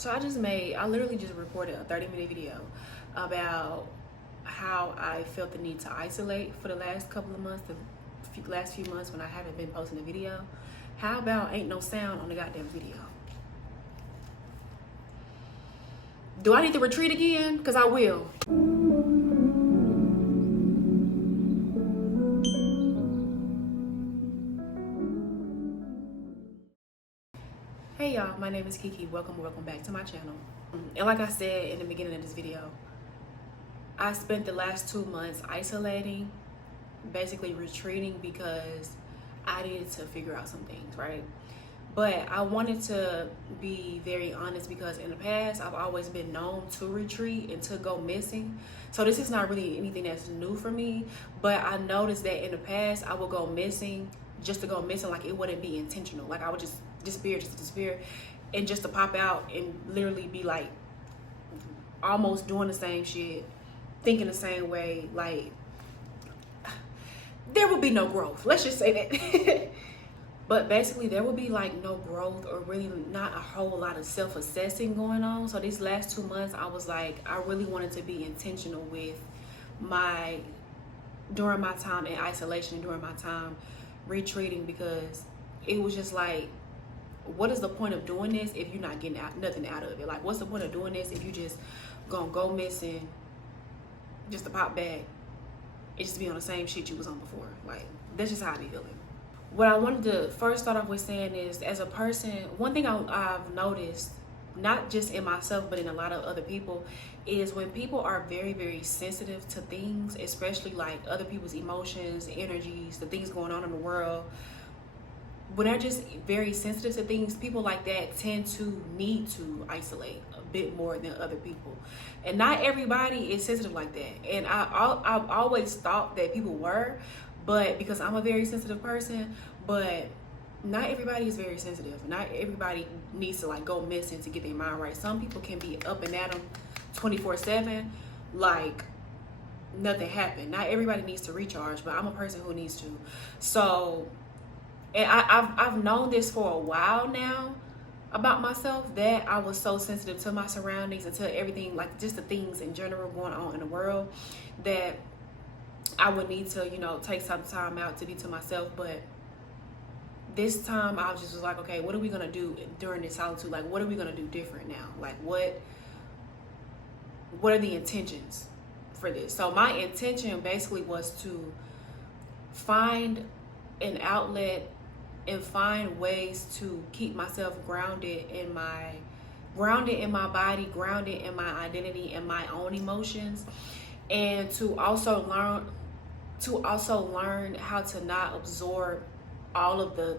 So I literally just recorded a 30-minute video about how I felt the need to isolate for the last couple of months, last few months when I haven't been posting a video. How about ain't no sound on the goddamn video? Do I need to retreat again? Because I will. Hey y'all, my name is Kiki. Welcome back to my channel. And like I said in the beginning of this video, I spent the last 2 months isolating, basically retreating because I needed to figure out some things, right? But I wanted to be very honest because in the past, I've always been known to retreat and to go missing. So this is not really anything that's new for me, but I noticed that in the past, I would go missing just to go missing, like it wouldn't be intentional. Like I would just disappear, and just to pop out and literally be like almost doing the same shit, thinking the same way. Like there would be no growth. Let's just say that. But basically there will be like no growth or really not a whole lot of self-assessing going on. So these last 2 months, I was like, I really wanted to be intentional with during my time in isolation, during my time retreating, because it was just like, what is the point of doing this if you're not getting nothing out of it? Like, what's the point of doing this if you just gonna go missing just to pop back and just be on the same shit you was on before? Like, that's just how I be feeling. What I wanted to first start off with saying is, as a person, one thing I've noticed, not just in myself, but in a lot of other people, is when people are very, very sensitive to things, especially like other people's emotions, energies, the things going on in the world, when they're just very sensitive to things, people like that tend to need to isolate a bit more than other people. And not everybody is sensitive like that. And I've always thought that people were, but because I'm a very sensitive person, but not everybody is very sensitive. Not everybody needs to like go missing to get their mind right. Some people can be up and at them 24/7, like nothing happened. Not everybody needs to recharge, but I'm a person who needs to. So, and I've known this for a while now about myself, that I was so sensitive to my surroundings and to everything, like just the things in general going on in the world, that I would need to, take some time out to be to myself. But this time I was like, okay, what are we gonna do during this solitude? Like, what are we gonna do different now? Like, what are the intentions for this? So my intention basically was to find an outlet and find ways to keep myself grounded in my body, grounded in my identity and my own emotions, and to also learn how to not absorb all of the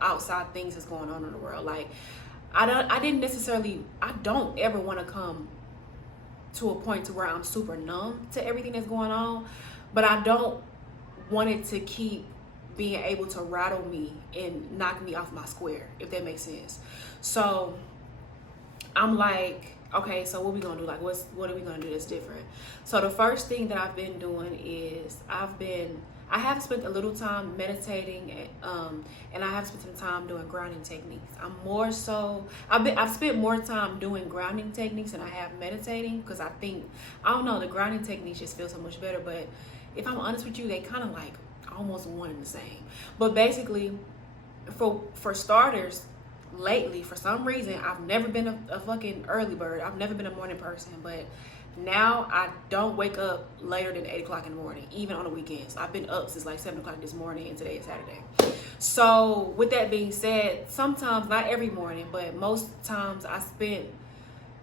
outside things that's going on in the world. Like I don't ever want to come to a point to where I'm super numb to everything that's going on, but I don't want it to keep being able to rattle me and knock me off my square, if that makes sense. So I'm like, okay, so what we gonna do? Like, what are we gonna do that's different? So the first thing that I've been doing is I have spent a little time meditating, and I have spent some time doing grounding techniques. I've spent more time doing grounding techniques than I have meditating, because I don't know, the grounding techniques just feel so much better. But if I'm honest with you, they kind of like almost one and the same. But basically, for starters, lately, for some reason, I've never been a fucking early bird. I've never been a morning person, but now I don't wake up later than 8 o'clock in the morning, even on the weekends. I've been up since like 7 o'clock this morning, and today is Saturday. So with that being said, sometimes, not every morning, but most times, I spend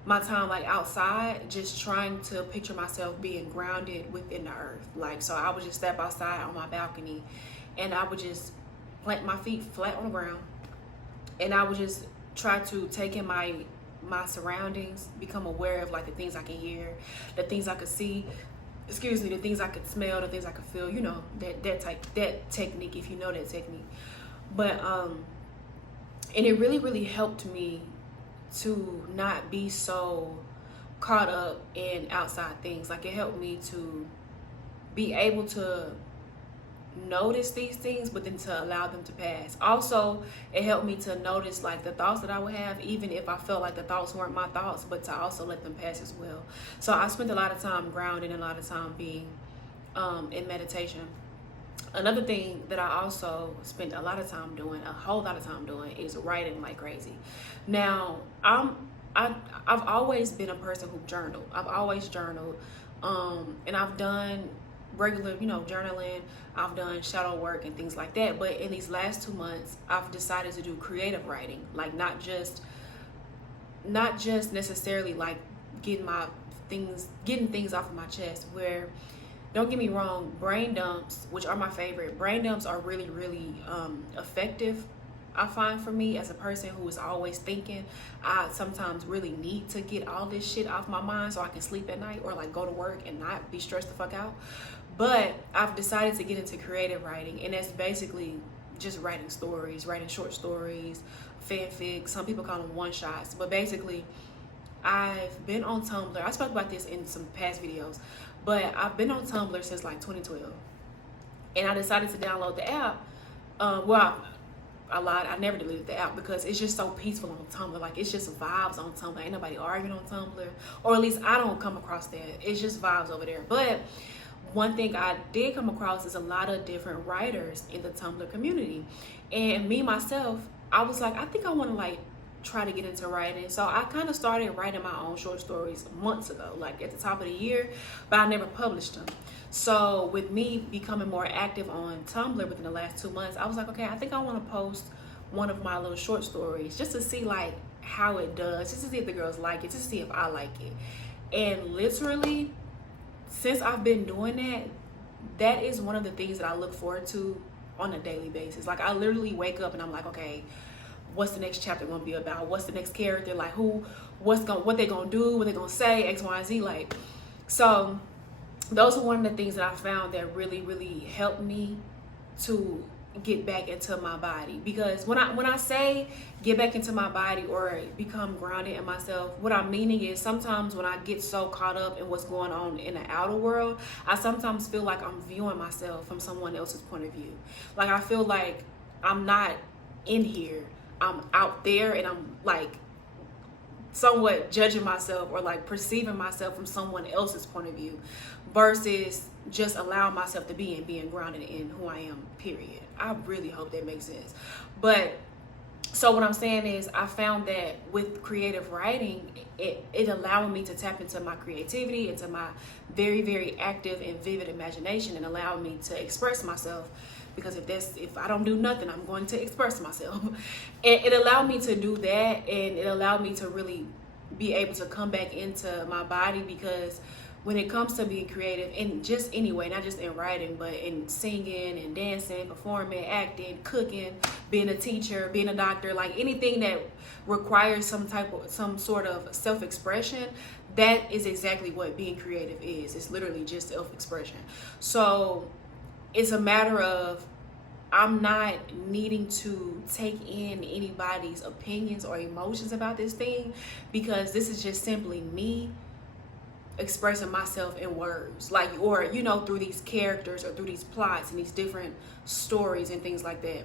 my time like outside, just trying to picture myself being grounded within the earth. Like, so I would just step outside on my balcony, and I would just plant my feet flat on the ground, and I would just try to take in my surroundings, become aware of like the things I can hear, the things I could see, the things I could smell, the things I could feel, that technique, if you know that technique. But and it really, really helped me to not be so caught up in outside things. Like, it helped me to be able to notice these things, but then to allow them to pass. Also, it helped me to notice like the thoughts that I would have, even if I felt like the thoughts weren't my thoughts, but to also let them pass as well. So I spent a lot of time grounding and a lot of time being in meditation. Another thing that I also spent a lot of time doing, a whole lot of time doing, is writing like crazy. Now, I've always been a person who journaled. I've always journaled, and I've done regular, journaling. I've done shadow work and things like that. But in these last 2 months, I've decided to do creative writing, like not just necessarily like getting things off of my chest. Where, don't get me wrong, brain dumps, which are my favorite, brain dumps are really, really effective. I find for me as a person who is always thinking, I sometimes really need to get all this shit off my mind so I can sleep at night or like go to work and not be stressed the fuck out. But I've decided to get into creative writing, and that's basically just writing stories, writing short stories, fanfic. Some people call them one-shots, but basically I've been on Tumblr. I spoke about this in some past videos, but I've been on Tumblr since like 2012, and I decided to download the app. I lied. I never deleted the app because it's just so peaceful on Tumblr. Like, it's just vibes on Tumblr. Ain't nobody arguing on Tumblr, or at least I don't come across that. It's just vibes over there. But one thing I did come across is a lot of different writers in the Tumblr community, and me myself, I was like, I think I want to like try to get into writing. So I kind of started writing my own short stories months ago, like at the top of the year, but I never published them. So with me becoming more active on Tumblr within the last 2 months, I was like, okay, I think I want to post one of my little short stories just to see like how it does, just to see if the girls like it, just to see if I like it. And literally, since I've been doing that, that is one of the things that I look forward to on a daily basis. Like, I literally wake up and I'm like, okay, what's the next chapter gonna be about? What's the next character? Like, what they gonna do? What they gonna say? X, Y, and Z. Like, so those are one of the things that I found that really, really helped me to get back into my body. Because when I say get back into my body or become grounded in myself, what I'm meaning is sometimes when I get so caught up in what's going on in the outer world, I sometimes feel like I'm viewing myself from someone else's point of view. Like, I feel like I'm not in here, I'm out there, and I'm like somewhat judging myself or like perceiving myself from someone else's point of view, versus just allowing myself to be and being grounded in who I am, period. I really hope that makes sense. But so what I'm saying is, I found that with creative writing, it allowed me to tap into my creativity, into my very, very active and vivid imagination, and allowed me to express myself. Because if I don't do nothing, I'm going to express myself. And it allowed me to do that, and it allowed me to really be able to come back into my body. Because when it comes to being creative, and just anyway, not just in writing, but in singing and dancing, performing, acting, cooking, being a teacher, being a doctor, like anything that requires some sort of self-expression, that is exactly what being creative is. It's literally just self-expression. So it's a matter of, I'm not needing to take in anybody's opinions or emotions about this thing, because this is just simply me expressing myself in words, like, or through these characters or through these plots and these different stories and things like that.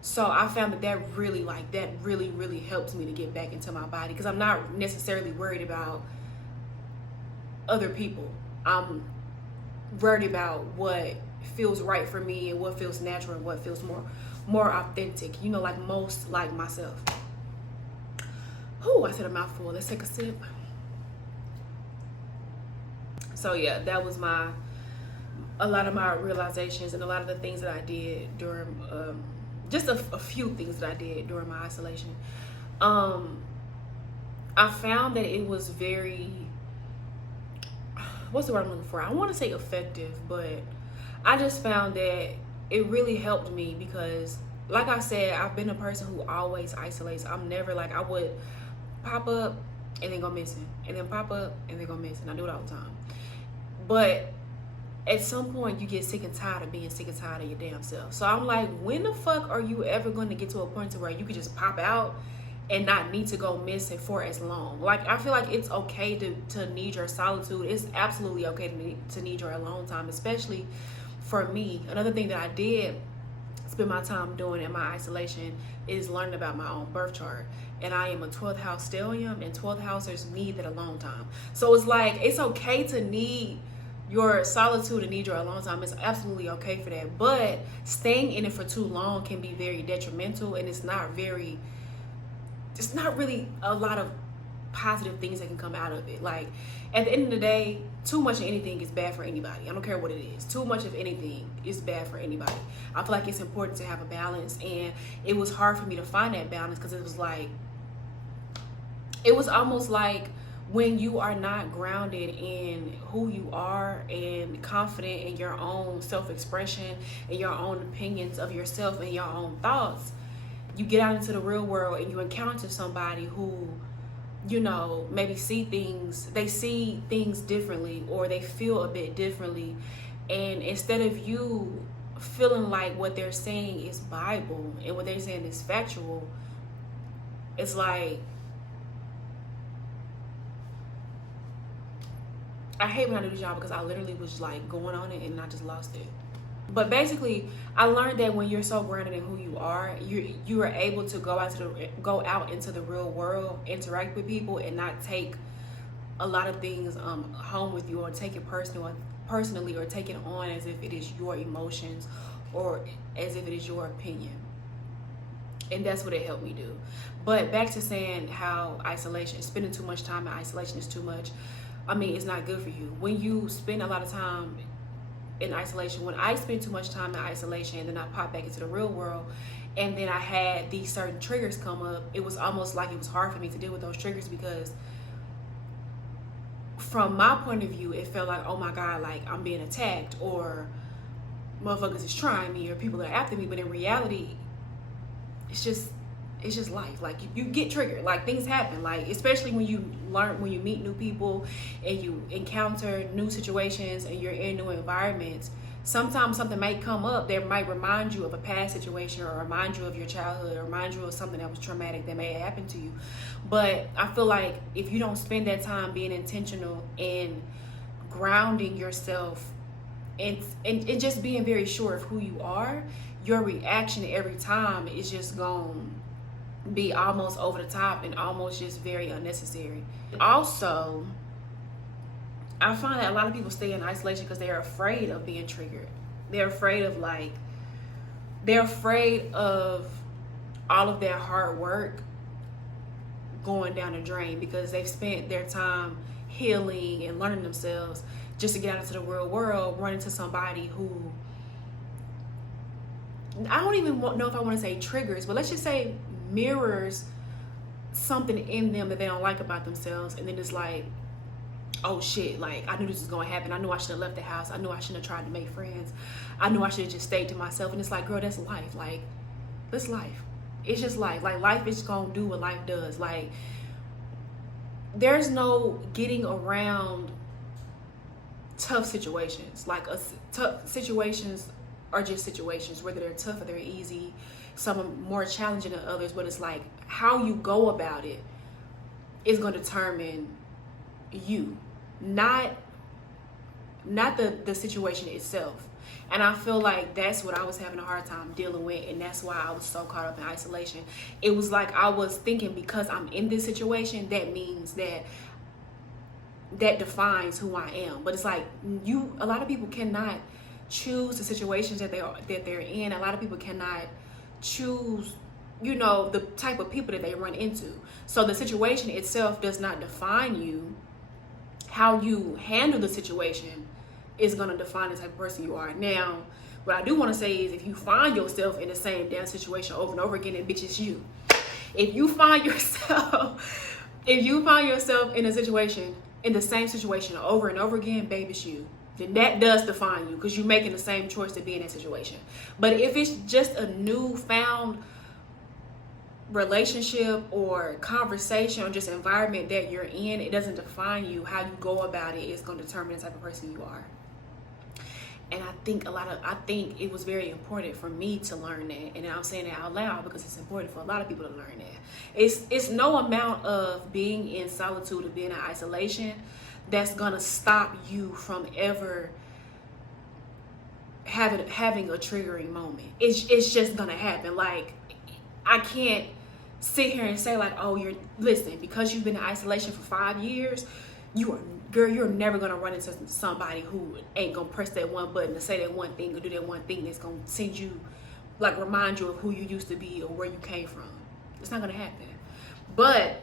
So I found that really really helps me to get back into my body, because I'm not necessarily worried about other people. I'm worried about what feels right for me and what feels natural and what feels more authentic, like most like myself. I said a mouthful. Let's take a sip. So yeah, that was a lot of my realizations and a lot of the things that I did during just a few things that I did during my isolation. I found that it was very, what's the word I'm looking for? I want to say effective, but I just found that it really helped me, because like I said, I've been a person who always isolates. I'm never like, I would pop up and then go missing, and then pop up and then go missing. I do it all the time. But at some point you get sick and tired of being sick and tired of your damn self. So I'm like, when the fuck are you ever going to get to a point to where you can just pop out and not need to go missing for as long? Like, I feel like it's okay to need your solitude. It's absolutely okay to need your alone time, especially for me, another thing that I did spend my time doing in my isolation is learning about my own birth chart. And I am a 12th house stellium, and 12th housers need that alone time. So it's like, it's okay to need your solitude and need your alone time. It's absolutely okay for that. But staying in it for too long can be very detrimental, and it's not really a lot of positive things that can come out of it. Like, at the end of the day, too much of anything is bad for anybody. I don't care what it is. Too much of anything is bad for anybody. I feel like it's important to have a balance, and it was hard for me to find that balance because it was almost like when you are not grounded in who you are and confident in your own self-expression and your own opinions of yourself and your own thoughts, you get out into the real world and you encounter somebody who, you know, maybe see things differently, or they feel a bit differently. And instead of you feeling like what they're saying is Bible and what they're saying is factual, it's like, I hate when I do this, y'all, because I literally was like going on it and I just lost it. But basically, I learned that when you're so grounded in who you are, you are able to go out into the real world, interact with people, and not take a lot of things home with you, or take it personally, or take it on as if it is your emotions or as if it is your opinion. And that's what it helped me do. But back to saying how spending too much time in isolation is too much. I mean, it's not good for you. When you spend a lot of time in isolation, when I spent too much time in isolation and then I popped back into the real world, and then I had these certain triggers come up, it was almost like it was hard for me to deal with those triggers, because from my point of view, it felt like, oh my God, like I'm being attacked, or motherfuckers is trying me, or people are after me. But in reality, it's just life. Like, you get triggered, like things happen, like especially when you meet new people and you encounter new situations and you're in new environments. Sometimes something might come up that might remind you of a past situation, or remind you of your childhood, or remind you of something that was traumatic that may have happened to you. But I feel like if you don't spend that time being intentional and grounding yourself and just being very sure of who you are, your reaction every time is just gone be almost over the top and almost just very unnecessary. Also, I find that a lot of people stay in isolation because they're afraid of being triggered. They're afraid of all of their hard work going down the drain, because they've spent their time healing and learning themselves just to get out into the real world, run into somebody who, I don't even know if I want to say triggers, but let's just say mirrors something in them that they don't like about themselves. And then it's like, oh shit, like I knew this was going to happen. I knew I should have left the house. I knew I shouldn't have tried to make friends. I knew I should have just stayed to myself. And it's like, girl, that's life. Like, that's life. It's just life. Like, life is going to do what life does. Like, there's no getting around tough situations. Like, tough situations are just situations, whether they're tough or they're easy. Some are more challenging than others, but it's like how you go about it is going to determine you, not the situation itself. And I feel like that's what I was having a hard time dealing with, and that's why I was so caught up in isolation. It was like I was thinking, because I'm in this situation, that means that defines who I am. But it's like, a lot of people cannot choose the situations that they're in. A lot of people cannot choose, you know, the type of people that they run into. So the situation itself does not define you. How you handle the situation is going to define the type of person you are. Now, what I do want to say is, if you find yourself in the same damn situation over and over again, then bitch, it's you. If you find yourself in a situation, in the same situation over and over again, baby, it's you. Then that does define you, because you're making the same choice to be in that situation. But if it's just a newfound relationship or conversation or just environment that you're in, it doesn't define you. How you go about it is going to determine the type of person you are. And I think it was very important for me to learn that. And I'm saying it out loud because it's important for a lot of people to learn that. It's no amount of being in solitude or being in isolation that's gonna stop you from ever having a triggering moment. It's just gonna happen. Like, I can't sit here and say like, oh, listen, because you've been in isolation for 5 years, you're never gonna run into somebody who ain't gonna press that one button to say that one thing or do that one thing that's gonna send you, like, remind you of who you used to be or where you came from. It's not gonna happen. But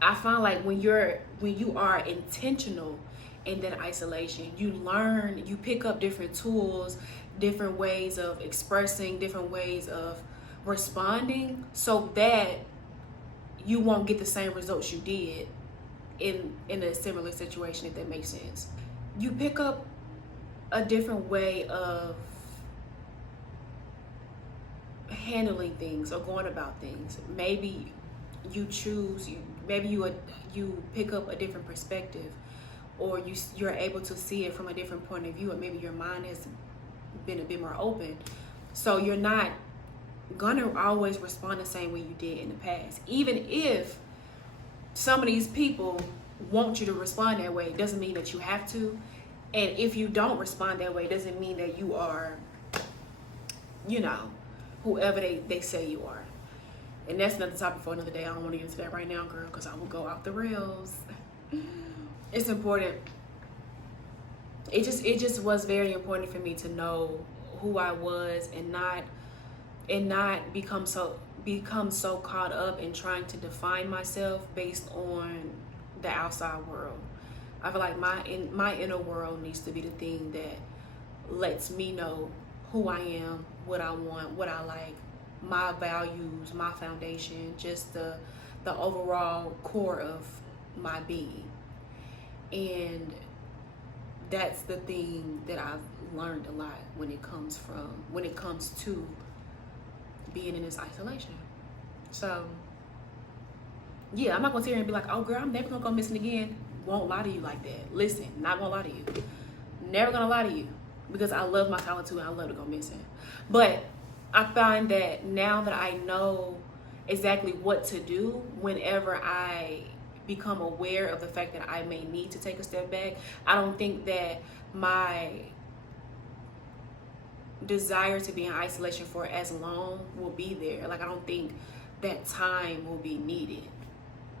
I find like when you are intentional in that isolation, you pick up different tools, different ways of expressing, different ways of responding, so that you won't get the same results you did in a similar situation, if that makes sense. You pick up a different way of handling things or going about things. Maybe you pick up a different perspective, or you're able to see it from a different point of view, or maybe your mind has been a bit more open, so you're not gonna always respond the same way you did in the past. Even if some of these people want you to respond that way, it doesn't mean that you have to. And if you don't respond that way, it doesn't mean that you are, whoever they say you are. And that's another topic for another day. I don't want to get into that right now, girl, because I will go off the rails. It's important. It just was very important for me to know who I was, and not become so caught up in trying to define myself based on the outside world. I feel like my inner world needs to be the thing that lets me know who I am, what I want, what I like, my values, my foundation, just the overall core of my being. And that's the thing that I've learned a lot when it comes to being in this isolation. So yeah, I'm not gonna sit here and be like, oh girl, I'm never gonna go missing again. Won't lie to you like that. Listen, not gonna lie to you. Never gonna lie to you, because I love my solitude and I love to go missing. But I find that now that I know exactly what to do whenever I become aware of the fact that I may need to take a step back, I don't think that my desire to be in isolation for as long will be there. Like, I don't think that time will be needed.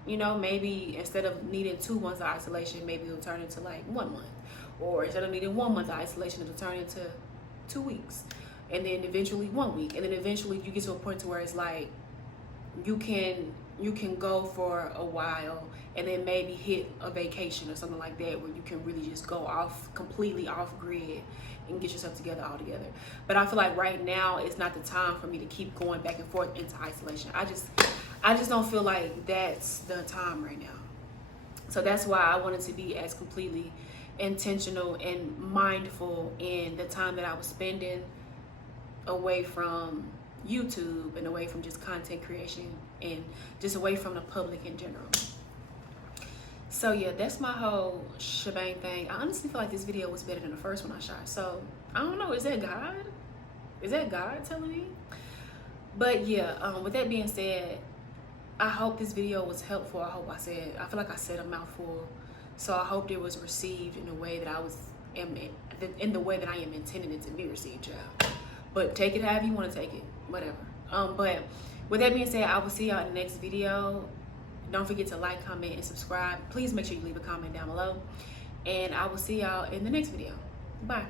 Maybe instead of needing 2 months of isolation, maybe it'll turn into like 1 month. Or instead of needing 1 month of isolation, it'll turn into 2 weeks. And then eventually 1 week. And then eventually you get to a point to where it's like you can go for a while and then maybe hit a vacation or something like that, where you can really just go completely off grid and get yourself together all together. But I feel like right now it's not the time for me to keep going back and forth into isolation. I just don't feel like that's the time right now. So that's why I wanted to be as completely intentional and mindful in the time that I was spending away from YouTube and away from just content creation and just away from the public in general. So yeah, that's my whole shebang thing. I honestly feel like this video was better than the first one I shot. So I don't know, is that God? Is that God telling me? But yeah, with that being said, I hope this video was helpful. I feel like I said a mouthful. So I hope it was received in the way that in the way that I am intending it to be received, child. But take it however you want to take it, whatever. But with that being said, I will see y'all in the next video. Don't forget to like, comment, and subscribe. Please make sure you leave a comment down below. And I will see y'all in the next video. Bye.